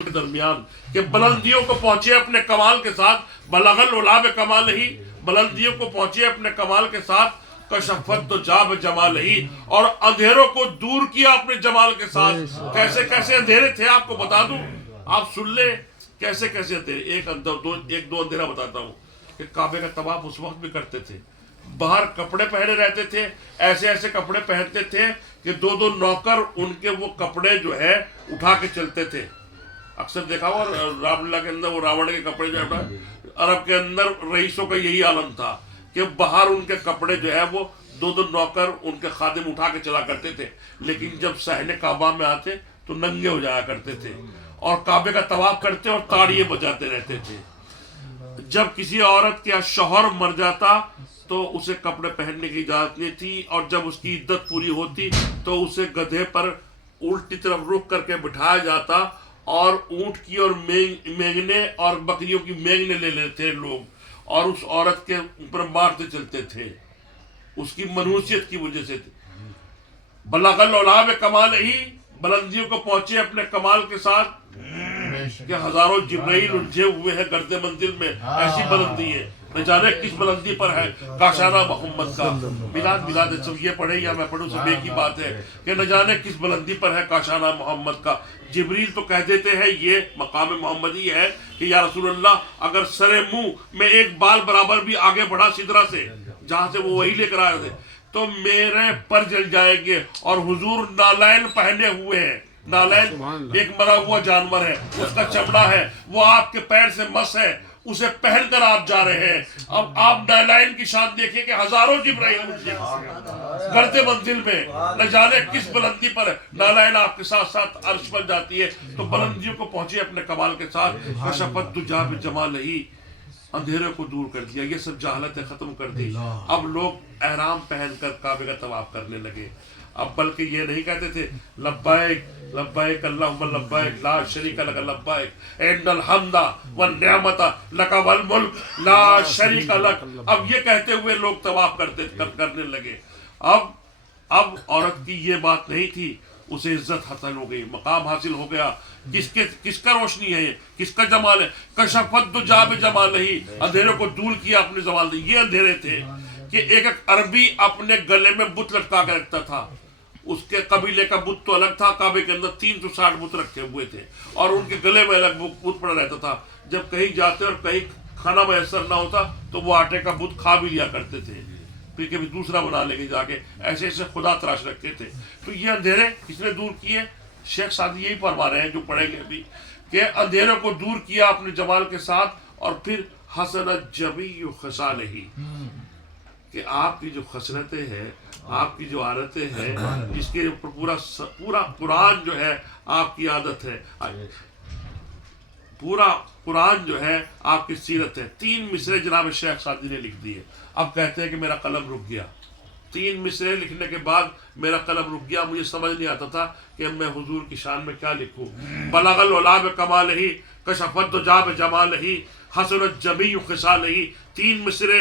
के दरमियान कि बुलंदियों को पहुंचे अपने कमाल के साथ, बलगल उला बे कमाल ही, बुलंदियों को पहुंचे अपने कमाल के साथ, कशफत तो जाब जमाल ही, और अंधेरों को दूर किया अपने जमाल के साथ। कैसे कैसे अंधेरे थे आपको बता दूं, आप सुन ले कैसे कैसे अंधेरे। एक दो अंधेरा बताता हूँ कि काबे का तवाफ उस वक्त भी करते थे, बाहर कपड़े पहने रहते थे, ऐसे ऐसे कपड़े पहनते थे कि दो दो नौकर उनके वो कपड़े जो है उठा के चलते थे। अक्सर देखा हुआ रामलीला के अंदर वो रावण के कपड़े जो है, अरब के अंदर रईसों का यही आलम था कि बाहर उनके कपड़े जो है वो दो दो नौकर उनके खादिम उठा के चला करते थे, लेकिन जब सहने काबा में आते तो नंगे हो जाया करते थे और काबे का तवाफ करते और ताड़ियां बजाते रहते थे। जब किसी औरत का शौहर मर जाता तो उसे कपड़े पहनने की इजाजत नहीं थी, और जब उसकी इद्दत पूरी होती तो उसे गधे पर उल्टी तरफ रुख करके बिठाया जाता और ऊंट की और मेंगने और बकरियों की मेंगने ले लेते लोग और उस औरत के ऊपर मारते चलते थे, उसकी मनुष्यत की वजह से। बलगल औलाब कमाल ही, बुलंदियों को पहुंचे अपने कमाल के साथ कि हजारों जिब्राइल उलझे हुए हैं गर्दे मंजिल में, ऐसी बुलंदी है। न जाने किस बुलंदी पर है काशाना मोहम्मद का। मिलाद सब ये पढ़े या मैं पढ़ूं, सब एक ही बात है कि न जाने किस बुलंदी पर है काशाना मोहम्मद का। जिब्रील तो कह देते हैं ये मकाम मोहम्मदी है कि या रसूलल्लाह, अगर सरे मुंह में एक बाल बराबर भी आगे बढ़ा सिदरा से, जहां से वो वही लेकर आए थे, तो मेरे पर जल जाएंगे। और हुजूर नालैन पहने हुए हैं, नालैन एक मरा हुआ जानवर है, उसका चमड़ा है, वो आपके पैर से मस है, उसे पहनकर आप जा रहे हैं। अब आप नालैन की शान देखिए कि हजारों जिब्राइल करते मंजिल में, न जाने किस बुलंदी पर नालैन आपके साथ साथ अर्श पर जाती है। तो बुलंदियों को पहुंचे अपने कमाल के साथ, कशफत दुजाब जमाल ही, अंधेरे को दूर कर दिया, ये सब जहालतें खत्म कर दी। अब लोग एहराम पहनकर काबे का तवाफ करने लगे। अब बल्कि ये नहीं कहते थे लब्बाइक लब्बाइक अल्लाहुम्मा लब्बाइक ला शरीका लक लब्बाइक इन्नल हम्दा वन निअमता लक वल मुल्क ला शरीका लक। अब ये कहते हुए लोग तवाफ करने लगे। अब औरत की ये बात नहीं थी, उसे इज्जत हासिल हो गई, मकाम हासिल हो गया। किसका रोशनी है ये, किसका जमाल है। कशफत दुजाब जमाल ही, अंधेरे को दूर किया अपने जमाल से। ये अंधेरे थे कि एक अरबी अपने गले में बुत लटका कर रखता था। उसके कबीले का बुत तो अलग था, काबे के अंदर 360 बुत रखे हुए थे और उनके गले में अलग बुत पड़ा रहता था। जब कहीं जाते और कहीं खाना मैसर ना होता तो वो आटे का बुत खा भी लिया करते थे, फिर कभी दूसरा बना लेके जाके, ऐसे ऐसे खुदा तराश रखते थे। तो ये अंधेरे किसने दूर किए? शेख सादी यही फरमा रहे हैं जो पढ़ेंगे अभी, कि अंधेरों को दूर किया अपने जमाल के साथ। और फिर हसन जबी खसाल ही, कि आपकी जो खसरतें हैं, आपकी जो आदतें हैं, इसके ऊपर पूरा कुरान जो है आपकी आदत है, पूरा कुरान जो है आपकी सीरत है। 3 मिसरे जनाब शेख सादी ने लिख दिए। अब कहते हैं कि मेरा कलम रुक गया। 3 मिसरे लिखने के बाद मेरा कलम रुक गया, मुझे समझ नहीं आता था कि मैं हुजूर की शान में क्या लिखूं। बलगल उलाब कमाल ही, कशफत जाब जमाल ही, हसन जबी खसाल ही। 3 मिसरे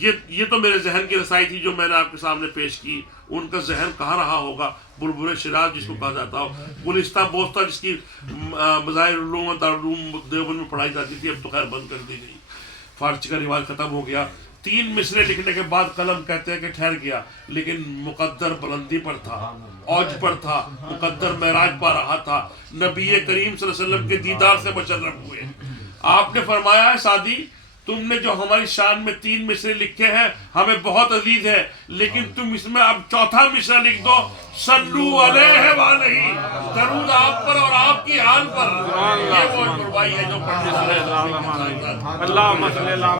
ये तो मेरे जहन की रसाई थी जो मैंने आपके सामने पेश की। उनका जहन कहाँ रहा होगा? बुलबुल शिराज जिसको कहा जाता हो, गुलिस्तान बोस्ता जिसकी मज़ाहिर उलूम देवबंद में पढ़ाई जाती थी, अब तो खैर बंद कर दी गई, फारसी का रिवाज खत्म हो गया। 3 मिसरे लिखने के बाद कलम कहते हैं कि ठहर गया, लेकिन मुकद्दर बुलंदी पर था, औज पर था, मुकद्दर महराज पा रहा था, नबी करीम सल्लल्लाहु अलैहि वसल्लम के दीदार से मुशर्रफ हुए। आपने फरमाया है सादी, तुमने जो हमारी शान में 3 मिसरे लिखे हैं हमें बहुत अजीज है, लेकिन तुम इसमें अब 4था मिसरा लिख दो, सल्लू अलैहि व अलैहि, दरूद आप पर और आपकी हाल पर। ये वो गुरबाई है जो पढ़ने से